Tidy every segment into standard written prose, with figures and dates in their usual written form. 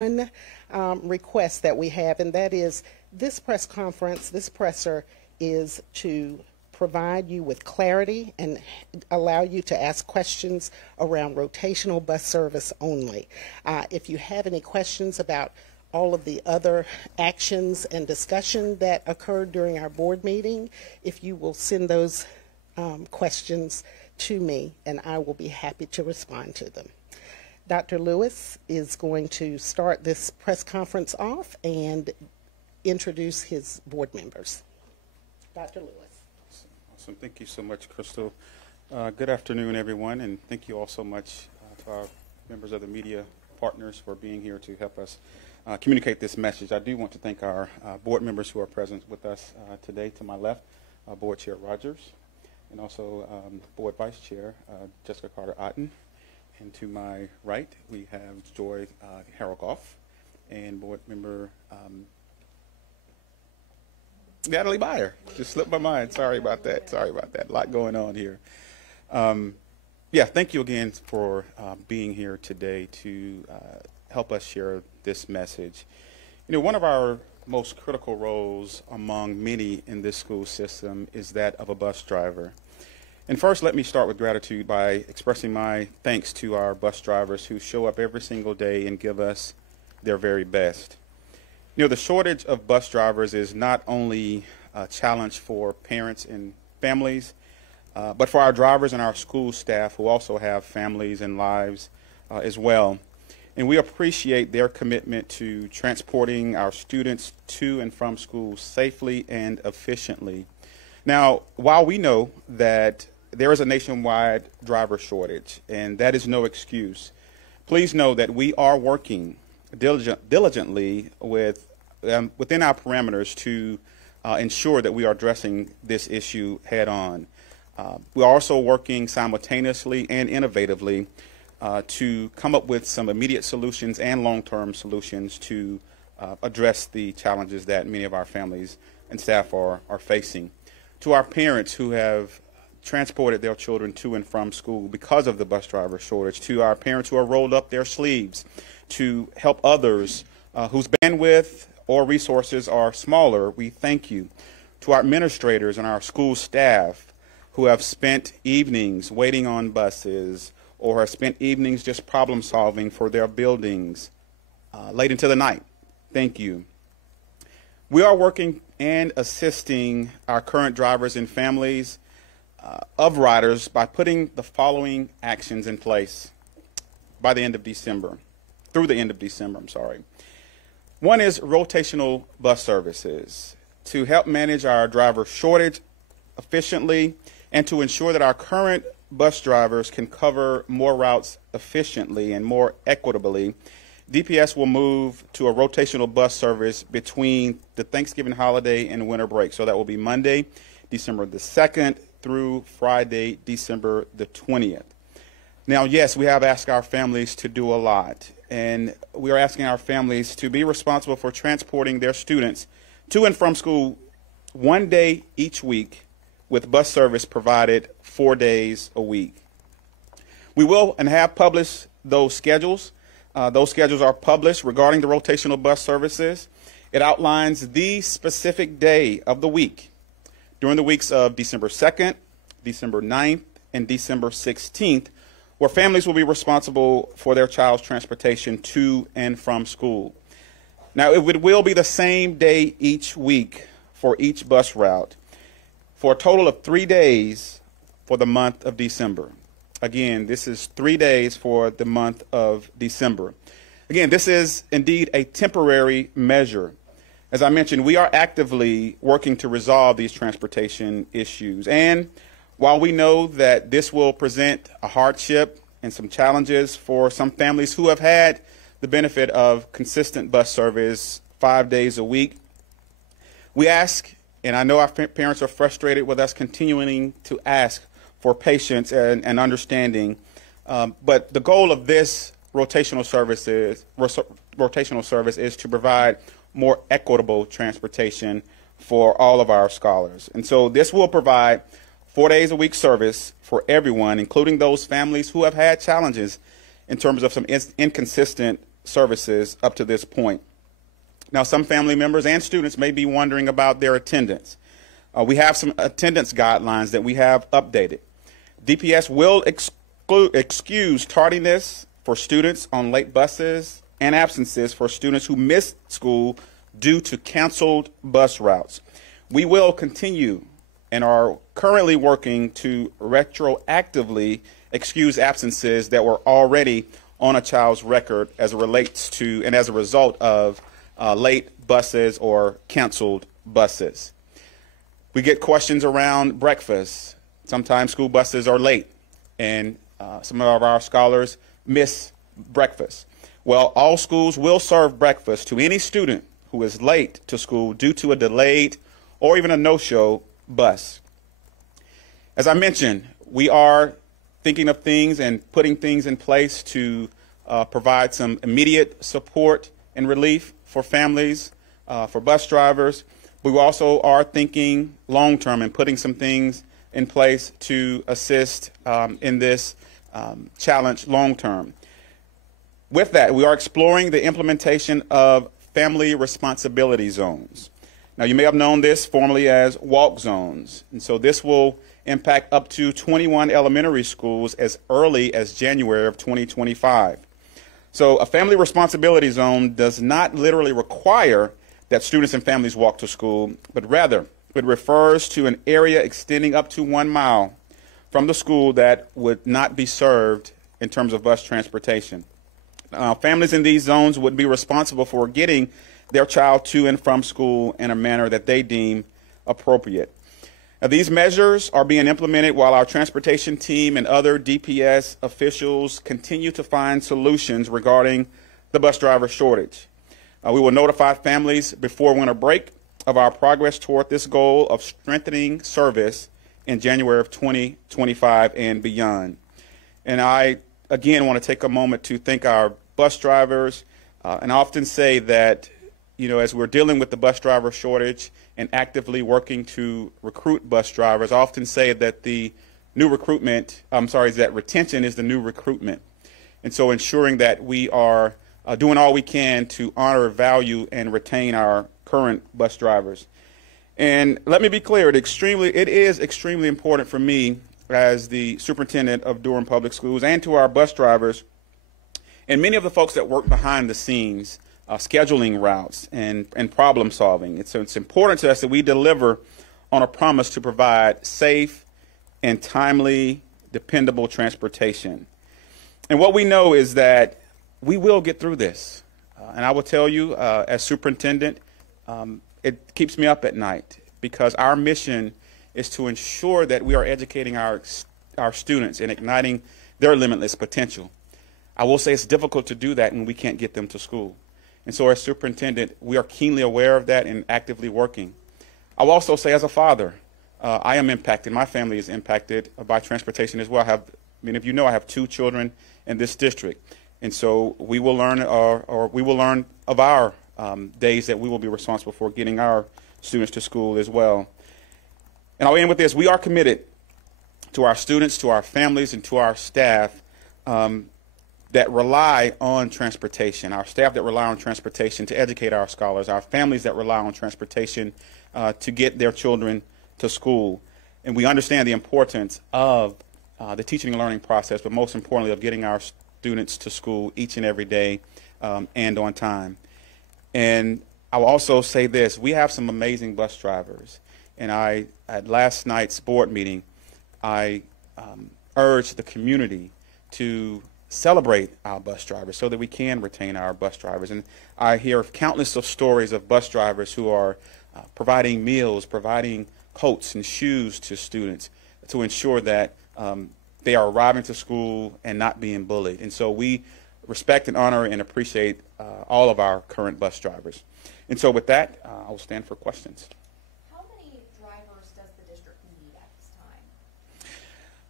one request that we have, and that is this press conference, this presser is to provide you with clarity and allow you to ask questions around rotational bus service only. If you have any questions about all of the other actions and discussion that occurred during our board meeting, if you will send those questions to me, and I will be happy to respond to them. Dr. Lewis is going to start this press conference off and introduce his board members. Dr. Lewis. Awesome. Thank you so much, Crystal. Good afternoon, everyone, and thank you all so much to our members of the media partners for being here to help us communicate this message. I do want to thank our board members who are present with us today. To my left, Board Chair Rogers, and also Board Vice Chair Jessica Carter-Otten. And to my right, we have Joy Harogoff and board member Natalie Byer. Just slipped my mind. Sorry about that. Sorry about that. A lot going on here. Yeah, thank you again for being here today to help us share this message. You know, one of our most critical roles among many in this school system is that of a bus driver. And first, let me start with gratitude by expressing my thanks to our bus drivers who show up every single day and give us their very best. You know, the shortage of bus drivers is not only a challenge for parents and families, but for our drivers and our school staff who also have families and lives as well. And we appreciate their commitment to transporting our students to and from school safely and efficiently. Now, while we know that there is a nationwide driver shortage, and that is no excuse, please know that we are working diligently within our parameters to ensure that we are addressing this issue head on. We are also working simultaneously and innovatively to come up with some immediate solutions and long-term solutions to address the challenges that many of our families and staff are facing. To our parents who have transported their children to and from school because of the bus driver shortage, to our parents who have rolled up their sleeves to help others whose bandwidth or resources are smaller, we thank you. To our administrators and our school staff who have spent evenings waiting on buses or have spent evenings just problem solving for their buildings late into the night, thank you. We are working and assisting our current drivers and families of riders by putting the following actions in place by the end of December, through the end of December, I'm sorry. One is rotational bus services to help manage our driver shortage efficiently and to ensure that our current bus drivers can cover more routes efficiently and more equitably. DPS will move to a rotational bus service between the Thanksgiving holiday and winter break. So that will be Monday, December the 2nd through Friday, December the 20th. Now, yes, we have asked our families to do a lot, and we are asking our families to be responsible for transporting their students to and from school one day each week with bus service provided 4 days a week. We will and have published those schedules. Those schedules are published regarding the rotational bus services. It outlines the specific day of the week during the weeks of December 2nd, December 9th, and December 16th, where families will be responsible for their child's transportation to and from school. Now, it will be the same day each week for each bus route for a total of 3 days for the month of December. Again, this is 3 days for the month of December. Again, this is indeed a temporary measure. As I mentioned, we are actively working to resolve these transportation issues. And while we know that this will present a hardship and some challenges for some families who have had the benefit of consistent bus service 5 days a week, we ask, and I know our parents are frustrated with us continuing to ask for patience and understanding, but the goal of this rotational service is to provide more equitable transportation for all of our scholars. And so this will provide 4 days a week service for everyone, including those families who have had challenges in terms of some inconsistent services up to this point. Now, some family members and students may be wondering about their attendance. We have some attendance guidelines that we have updated. DPS will excuse tardiness for students on late buses and absences for students who missed school due to canceled bus routes. We will continue and are currently working to retroactively excuse absences that were already on a child's record as it relates to and as a result of late buses or canceled buses. We get questions around breakfast. Sometimes school buses are late and some of our scholars miss breakfast. Well, all schools will serve breakfast to any student who is late to school due to a delayed or even a no-show bus. As I mentioned, we are thinking of things and putting things in place to provide some immediate support and relief for families, for bus drivers. We also are thinking long-term and putting some things in place to assist in this challenge long-term. With that, we are exploring the implementation of family responsibility zones. Now, you may have known this formerly as walk zones, and so this will impact up to 21 elementary schools as early as January of 2025. So a family responsibility zone does not literally require that students and families walk to school, but rather it refers to an area extending up to 1 mile from the school that would not be served in terms of bus transportation. Families in these zones would be responsible for getting their child to and from school in a manner that they deem appropriate. Now, these measures are being implemented while our transportation team and other DPS officials continue to find solutions regarding the bus driver shortage. We will notify families before winter break of our progress toward this goal of strengthening service in January of 2025 and beyond. And I, again, want to take a moment to thank our bus drivers and I often say that, as we're dealing with the bus driver shortage and actively working to recruit bus drivers, I often say that that retention is the new recruitment. And so ensuring that we are doing all we can to honor, value, and retain our current bus drivers. And let me be clear, it is extremely important for me as the superintendent of Durham Public Schools and to our bus drivers and many of the folks that work behind the scenes, scheduling routes and problem solving. So it's important to us that we deliver on a promise to provide safe and timely, dependable transportation. And what we know is that we will get through this. And I will tell you, as superintendent, it keeps me up at night because our mission is to ensure that we are educating our students and igniting their limitless potential. I will say it's difficult to do that when we can't get them to school. And so as superintendent, we are keenly aware of that and actively working. I will also say as a father, I am impacted. My family is impacted by transportation as well. Many of you know I have 2 children in this district. And so we will learn, we will learn of our days that we will be responsible for getting our students to school as well. And I'll end with this. We are committed to our students, to our families, and to our staff that rely on transportation, our staff that rely on transportation to educate our scholars, our families that rely on transportation to get their children to school. And we understand the importance of the teaching and learning process, but most importantly of getting our students to school each and every day and on time. And I will also say this, we have some amazing bus drivers. And at last night's board meeting, I urged the community to celebrate our bus drivers so that we can retain our bus drivers. And I hear countless of stories of bus drivers who are providing meals, providing coats and shoes to students to ensure that they are arriving to school and not being bullied. And so we respect and honor and appreciate all of our current bus drivers. And so with that, I will stand for questions. How many drivers does the district need at this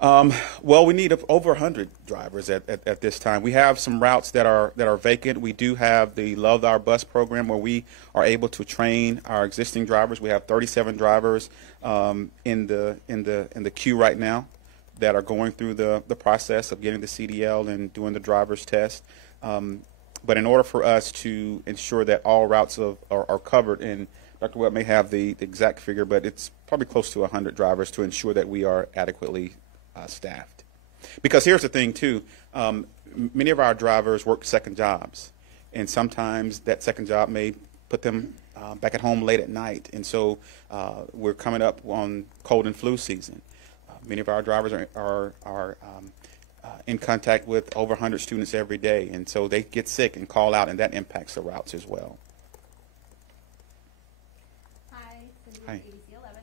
time? Well, we need over 100 drivers at this time. We have some routes that are vacant. We do have the Love Our Bus program where we are able to train our existing drivers. We have 37 drivers in the queue right now that are going through the process of getting the CDL and doing the driver's test. But in order for us to ensure that all routes are covered, and Dr. Webb may have the exact figure, but it's probably close to 100 drivers to ensure that we are adequately staffed. Because here's the thing, too. Many of our drivers work second jobs, and sometimes that second job may put them back at home late at night. And so we're coming up on cold and flu season. Many of our drivers are in contact with over 100 students every day, and so they get sick and call out, and that impacts the routes as well. Hi, Cindy Hi. with ABC 11.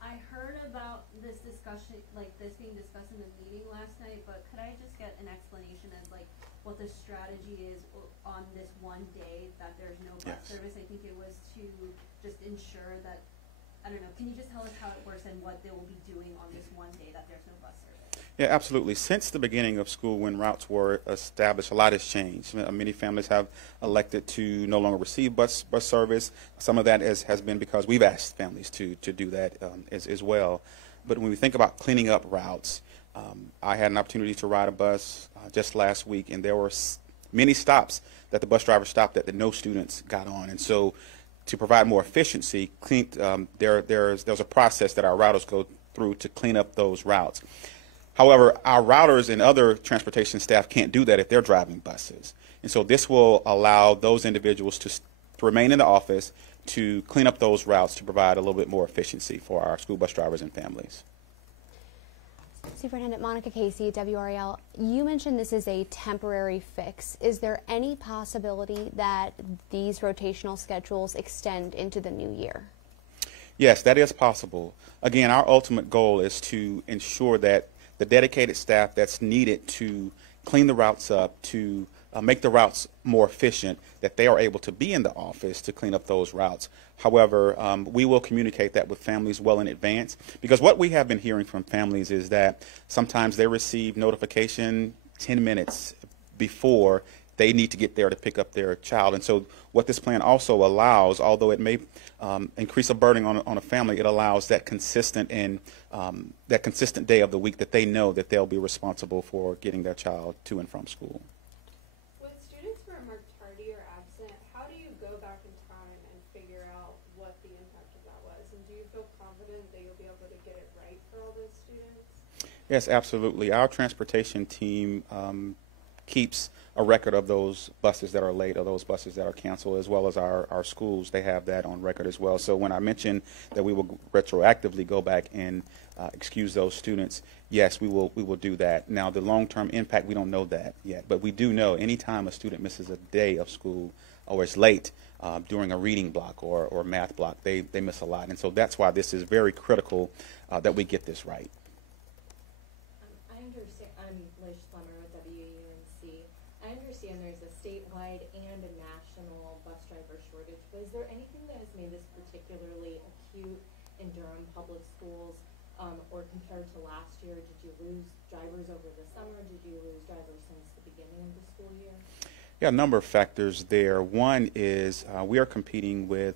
I heard about this discussion, like this being discussed in the meeting last night, but could I just get an explanation of like what the strategy is on this one day that there's no bus Yes. service? I think it was to just ensure that, I don't know, can you just tell us how it works and what they will be doing on this one day that there's no bus service? Yeah, absolutely. Since the beginning of school, when routes were established, a lot has changed. Many families have elected to no longer receive bus service. Some of that has been because we've asked families to do that as well. But when we think about cleaning up routes, I had an opportunity to ride a bus just last week, and there were many stops that the bus driver stopped that no students got on. And so to provide more efficiency, there's a process that our routers go through to clean up those routes. However, our routers and other transportation staff can't do that if they're driving buses. And so this will allow those individuals to remain in the office to clean up those routes to provide a little bit more efficiency for our school bus drivers and families. Superintendent Monica Casey, WRAL, you mentioned this is a temporary fix. Is there any possibility that these rotational schedules extend into the new year? Yes, that is possible. Again, our ultimate goal is to ensure that the dedicated staff that's needed to clean the routes up, to make the routes more efficient, that they are able to be in the office to clean up those routes. However, we will communicate that with families well in advance, because what we have been hearing from families is that sometimes they receive notification 10 minutes before they need to get there to pick up their child. And so what this plan also allows, although it may increase a burden on a family, it allows that consistent day of the week that they know that they'll be responsible for getting their child to and from school. When students who are marked tardy or absent, how do you go back in time and figure out what the impact of that was? And do you feel confident that you'll be able to get it right for all those students? Yes, absolutely. Our transportation team keeps a record of those buses that are late or those buses that are canceled, as well as our schools. They have that on record as well. So when I mentioned that we will retroactively go back and excuse those students, yes, we will do that. Now, the long-term impact, we don't know that yet, but we do know anytime a student misses a day of school or is late during a reading block or math block, they miss a lot. And so that's why this is very critical that we get this right. I understand. I'm Liz Schlemmer with WUNC. I understand there's a statewide and a national bus driver shortage, but is there anything that has made this particularly acute in Durham Public Schools, or compared to last year? Did you lose drivers over the summer? Did you lose drivers since the beginning of the school year? Yeah, a number of factors there. One is we are competing with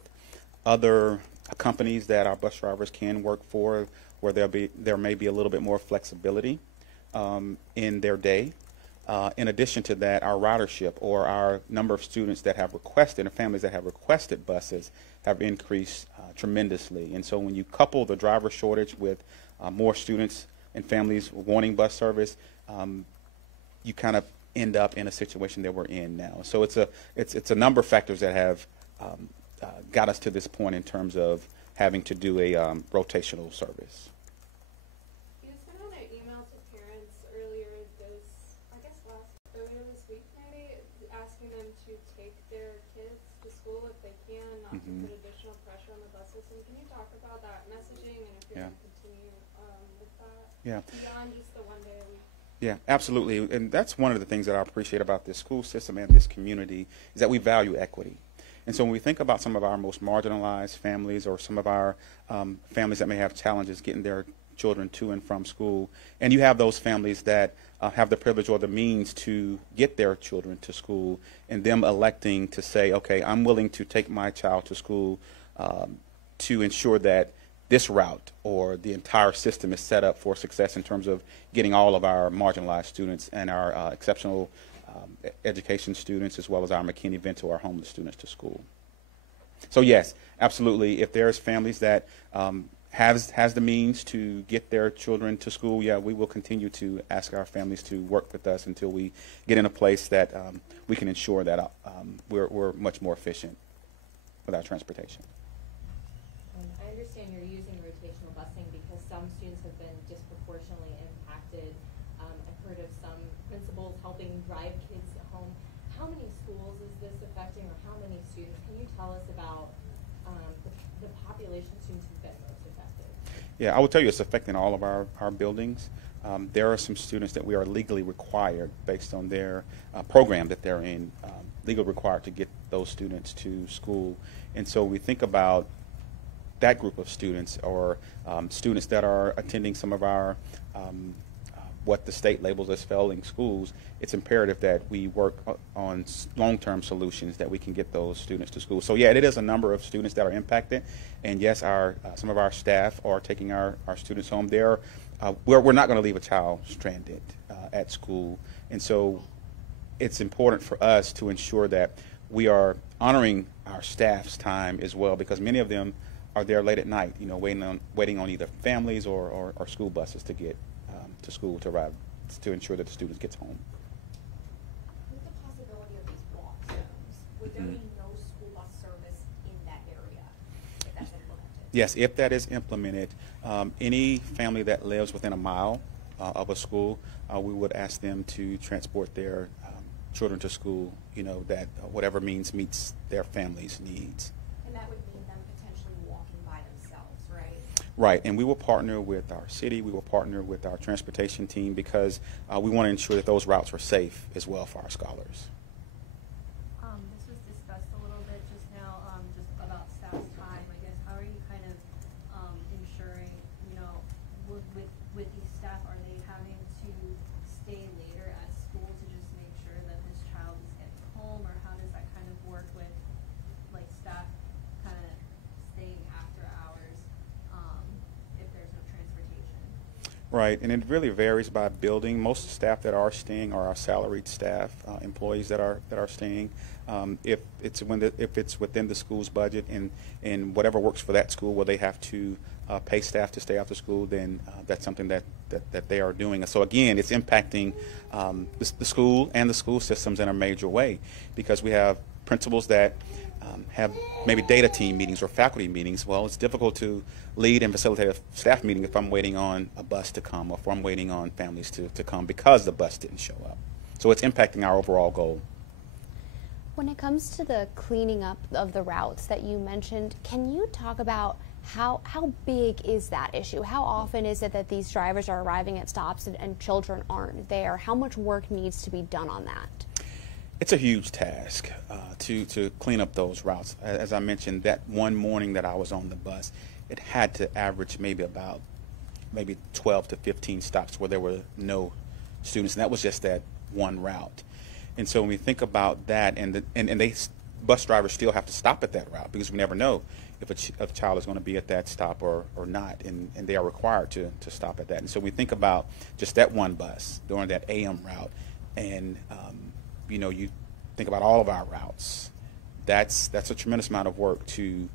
other companies that our bus drivers can work for, where there may be a little bit more flexibility in their day. In addition to that, our ridership, or our number of students that have requested and families that have requested buses, have increased tremendously. And so when you couple the driver shortage with more students and families wanting bus service, you kind of end up in a situation that we're in now. So it's a number of factors that have got us to this point in terms of having to do a rotational service. You sent out an email to parents earlier this week maybe, asking them to take their kids to school if they can, not to put additional pressure on the bus system. Can you talk about that messaging and if you're going to continue with that? Yeah. Beyond just the one day a week? Yeah, absolutely. And that's one of the things that I appreciate about this school system and this community, is that we value equity. And so when we think about some of our most marginalized families, or some of our families that may have challenges getting their children to and from school, and you have those families that have the privilege or the means to get their children to school, and them electing to say, okay, I'm willing to take my child to school to ensure that this route or the entire system is set up for success in terms of getting all of our marginalized students and our exceptional education students as well as our McKinney-Vento, our homeless students, to school. So yes, absolutely. If there's families that has the means to get their children to school, yeah, we will continue to ask our families to work with us until we get in a place that we can ensure that we're much more efficient with our transportation. I understand you're using rotational busing because some students have been disproportionately impacted. I've heard of some principals helping drive kids home. How many schools is this affecting, or how many students? Can you tell us about the population of students who've been most affected? Yeah, I will tell you it's affecting all of our buildings. There are some students that we are legally required, based on their program that they're in, legally required to get those students to school. And so we think about that group of students, or students that are attending some of our what the state labels as failing schools. It's imperative that we work on long-term solutions that we can get those students to school. So yeah, it is a number of students that are impacted, and yes, some of our staff are taking our students home. We're not going to leave a child stranded at school, and so it's important for us to ensure that we are honoring our staff's time as well, because many of them are there late at night, waiting on either families or school buses to get to school to arrive, to ensure that the students gets home. With the possibility of these walk zones, would there be no school bus service in that area if that's implemented? Yes, if that is implemented, any family that lives within a mile of a school, we would ask them to transport their children to school, that whatever means meets their family's needs. And that would mean them potentially walking by themselves, right? Right, and we will partner with our city, we will partner with our transportation team, because we want to ensure that those routes are safe as well for our scholars. This was discussed a little bit just now, just about staff's time. I guess, how are you kind of ensuring, with these staff, are they having to stay later at school to just make sure that this child is getting home, or how does that kind of work with staff kind of staying after hours if there's no transportation? Right, and it really varies by building. Most staff that are staying are our salaried staff, employees that are staying. If it's within the school's budget and whatever works for that school, where they have to pay staff to stay after school, then that's something that they are doing. So again, it's impacting the school and the school systems in a major way, because we have principals that have maybe data team meetings or faculty meetings. Well, it's difficult to lead and facilitate a staff meeting if I'm waiting on a bus to come, or if I'm waiting on families to come because the bus didn't show up. So it's impacting our overall goal. When it comes to the cleaning up of the routes that you mentioned, can you talk about how big is that issue? How often is it that these drivers are arriving at stops and children aren't there? How much work needs to be done on that? It's a huge task to clean up those routes. As I mentioned, that one morning that I was on the bus, it had to average maybe 12 to 15 stops where there were no students, and that was just that one route. And so when we think about that, and bus drivers still have to stop at that route, because we never know if a child is going to be at that stop or not, and they are required to stop at that. And so we think about just that one bus during that AM route, and you think about all of our routes. That's a tremendous amount of work to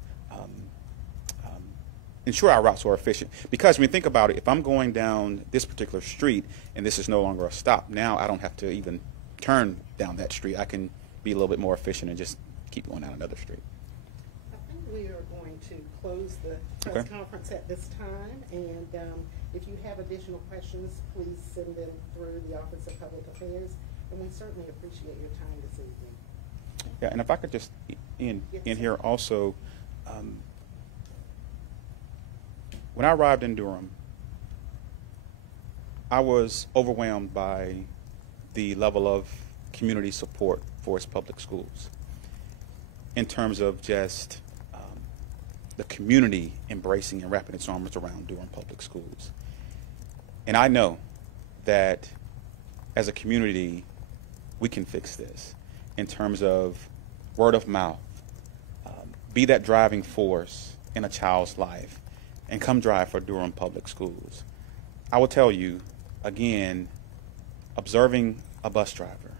ensure our routes are efficient. Because when you think about it, if I'm going down this particular street and this is no longer a stop, now I don't have to even turn down that street. I can be a little bit more efficient and just keep going down another street. I think we are going to close the press conference at this time, and if you have additional questions, please send them through the Office of Public Affairs, and we certainly appreciate your time this evening. Yeah, and if I could just in here also, when I arrived in Durham, I was overwhelmed by the level of community support for its public schools, in terms of just the community embracing and wrapping its arms around Durham Public Schools. And I know that as a community, we can fix this in terms of word of mouth. Be that driving force in a child's life, and come drive for Durham Public Schools. I will tell you, again, observing a bus driver,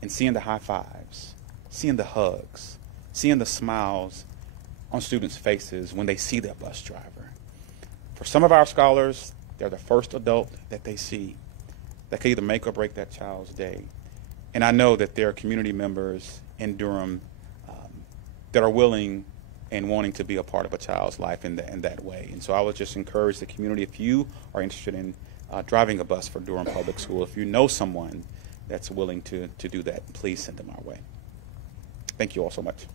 and seeing the high fives, seeing the hugs, seeing the smiles on students' faces when they see their bus driver. For some of our scholars, they're the first adult that they see that can either make or break that child's day. And I know that there are community members in Durham that are willing and wanting to be a part of a child's life in that way. And so I would just encourage the community, if you are interested in driving a bus for Durham Public School, if you know someone that's willing to do that, please send them our way. Thank you all so much.